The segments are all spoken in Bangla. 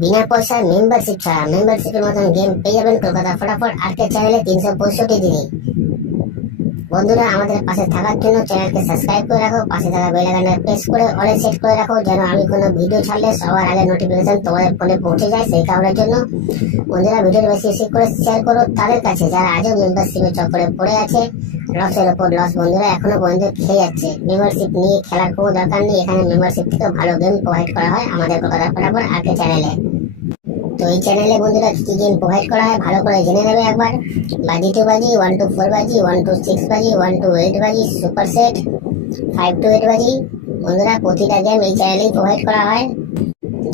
বিনা পয়সায় মেম্বারশিপ ছাড়া মেম্বারশিপের মতন গেম পেয়ে যাবেন কলকাতা ফটাফট আর্কেড চ্যানেলে 365 দিনই। বন্ধুরা, আমাদের পাশে থাকার জন্য চ্যানেলকে সাবস্ক্রাইব করে রাখো, পাশে থাকা বেল আইকনটা প্রেস করে অলে সেট করে রাখো, যেন আমি কোনো ভিডিও ছাড়লে সবার আগে নোটিফিকেশন তোমাদের ফোনে পৌঁছে যায়। সেই কারণের জন্য বন্ধুরা, ভিডিওটি বেশি বেশি করে শেয়ার করো তাদের কাছে যারা আজও মেম্বারশিপের চক্করে পড়ে আছে। লসের ওপর লস বন্ধুরা এখনো পর্যন্ত খেয়ে যাচ্ছে। মেম্বারশিপ নিয়ে খেলার কোনো দরকার নেই, এখানে মেম্বারশিপ থেকে ভালো গেম প্রোভাইড করা হয় আমাদের কলকাতা ফটাফট আর্কেড চ্যানেলে। তো এই চ্যানেলে বন্ধুরা কি গেম প্রোভাইড করা হয় ভালো করে জেনে নেবে একবার। বাজি 2 বাজি, 1 to 4 বাজি, 1 to 6 বাজি, 1 to 8 বাজি, সুপার সেট 5 to 8 বাজি। বন্ধুরা, প্রতিটা গেম এই চ্যানেলেই প্রোভাইড করা হয়।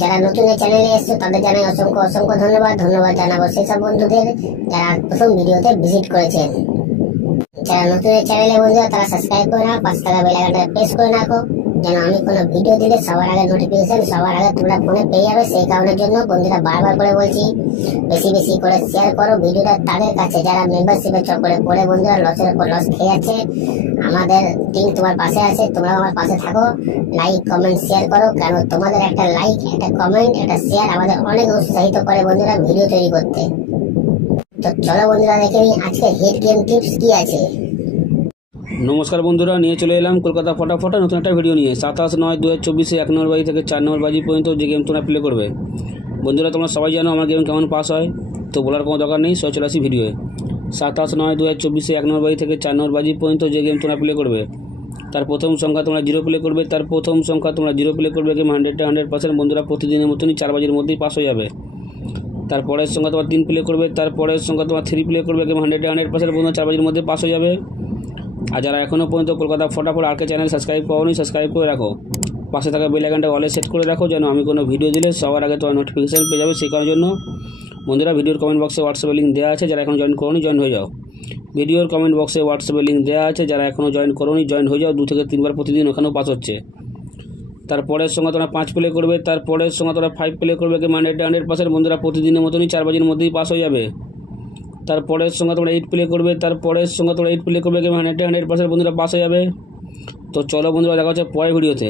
যারা নতুন এই চ্যানেলে এসছে তাদের জানাই অসংখ্য অসংখ্য ধন্যবাদ। ধন্যবাদ জানাবো সেসব বন্ধুদের যারা প্রথম ভিডিওতে ভিজিট করেছেন। যারা নতুন এই চ্যানেলে বন্ধুরা তারা সাবস্ক্রাইব করে নাও, পাশে থাকা বেল আইকনটা প্রেস করে রাখো, যেন আমি কোনো ভিডিও দিলে সবার আগে নোটিফিকেশন সবার আগে তোমরা ফোনে পেয়ে যাবে। সেই কারণের জন্য বন্ধুরা বারবার করে বলছি, বেশি বেশি করে শেয়ার করো ভিডিওটা তাদের কাছে যারা মেম্বারশিপের চক্করে পড়ে বন্ধুরা লসের উপর লস খেয়ে যাচ্ছে। আমাদের টিম তোমার পাশে আছে, তোমরাও আমার পাশে থাকো। লাইক কমেন্ট শেয়ার করো, কারণ তোমাদের একটা লাইক, একটা কমেন্ট, একটা শেয়ার আমাদের অনেক উৎসাহিত করে বন্ধুরা ভিডিও তৈরি করতে। তো চলো বন্ধুরা দেখে নিই আজকে হিট গেম টিপস কি আছে। নমস্কার বন্ধুরা, নিয়ে চলে এলাম কলকাতা ফটাফট নতুন একটা ভিডিও নিয়ে। 27/9/2024 1 নম্বর বাজি থেকে 4 নম্বর বাজি পর্যন্ত যে গেম তোমরা প্লে করবে। বন্ধুরা, তোমরা সবাই জানো আমার গেম কেমন পাস হয়, তো বলার কোনো দরকার নেই, চলে আসি ভিডিওয়ে। 27/9/2024 1 নম্বর বাজি থেকে 4 নম্বর বাজি পর্যন্ত যে গেম তোমরা প্লে করবে, তার প্রথম সংখ্যা তোমরা 0 প্লে করবে। তার প্রথম সংখ্যা তোমরা 0 প্লে করবে, গেম 100% বন্ধুরা প্রতিদিনের মতনই 4 বাজির মধ্যেই পাস হয়ে যাবে। তারপরের সংখ্যা তোমার 3 প্লে করবে, তারপরের সংখ্যা তোমার 3 প্লে করবে, গেম 100% বন্ধুরা 4 বাজির মধ্যে পাস হয়ে যাবে। আর যারা এখনও পর্যন্ত কলকাতা ফটাফট আর্কেড চ্যানেল সাবস্ক্রাইব করোনি, সাবস্ক্রাইব করে রাখো, পাশে থাকা বেল আইকনটা অলে সেট করে রাখো, যেন আমি কোনো ভিডিও দিলে সবার আগে তোমার নোটিফিকেশান পেয়ে যাবে। সেই কারণের জন্য বন্ধুরা ভিডিওর কমেন্ট বক্সে হোয়াটসঅ্যাপে লিঙ্ক দেওয়া আছে, যারা এখন জয়েন করোনি জয়েন হয়ে যাও। ভিডিওর কমেন্ট বক্সে হোয়াটসঅ্যাপে লিঙ্ক দেওয়া আছে, যারা এখনও জয়েন করোনি জয়েন হয়ে যাও। 2 থেকে 3 বার প্রতিদিন ওখানেও পাস হচ্ছে। তারপরের সঙ্গে তোমরা 5 প্লে করবে, তারপরের সঙ্গে তোমরা 5 প্লে করবে, গেম 100% বন্ধুরা প্রতিদিনের মতনই 4 বাজির মধ্যেই পাস হয়ে যাবে। তারপরের সঙ্গে তোমরা 8 প্লে করবে, তারপরের সঙ্গে তোমরা 8 প্লে করবে, গেম 100% বন্ধুরা পাস হয়ে যাবে। তো চলো বন্ধুরা, দেখা হচ্ছে পরের ভিডিওতে।